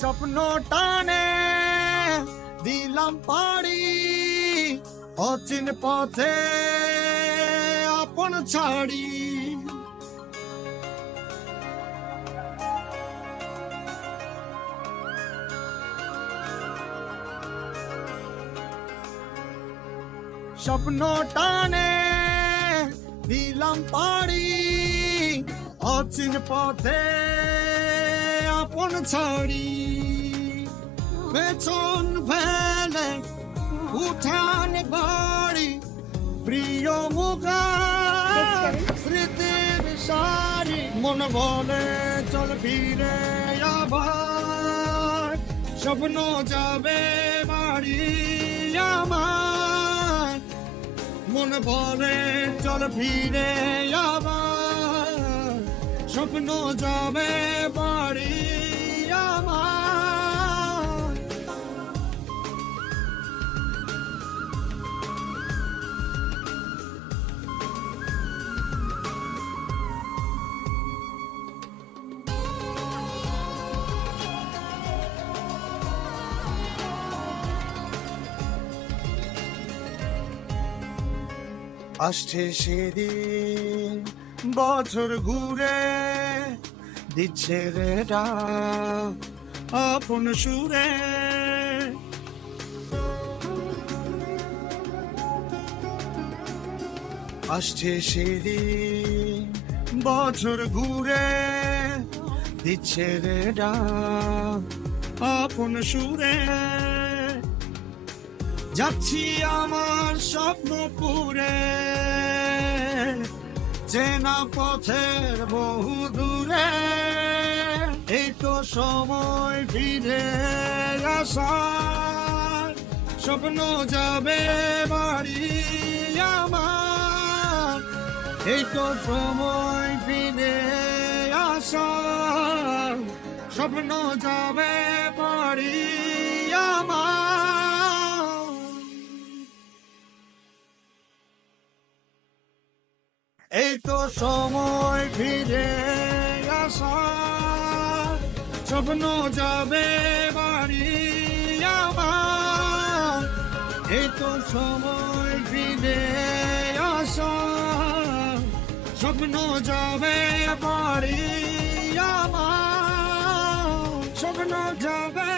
স্বপ্ন টানে দিলাম পাড়ি, অচিন পথে আপন ছাড়ি। স্বপ্ন টানে দিলাম পাড়ি, অচিন পথে আপন ছাড়ি। পেছন ফেলে উঠান বাড়ি, প্রিয় মুখা স্মৃতির সারি। মন বলে চল ফিরে আবার, স্বপ্ন যাবে বাড়ি আমার। মন বলে চল ফিরে আবার, স্বপ্ন যাবে বাড়ি আমার। আসছে সেদিন বছর ঘুরে, দিচ্ছে রে ডাক আপন সুরে। আসছে সেদিন বছর ঘুরে, দিচ্ছে রে ডাক আপন সুরে। যাচ্ছি আমার স্বপ্নপুরে, চেনা পথের বহু দূরে। এই তো সময় ফিরে আসার, স্বপ্ন যাবে বাড়ি আমার। এই তো সময় ফিরে আসার, স্বপ্ন যাবে বাড়ি আমার। এই তো সময় ফিরে আসার, স্বপ্ন যাবে বাড়ি আমার। এই তো সময় ফিরে আসার, স্বপ্ন যাবে বাড়ি আমার। স্বপ্ন যাবে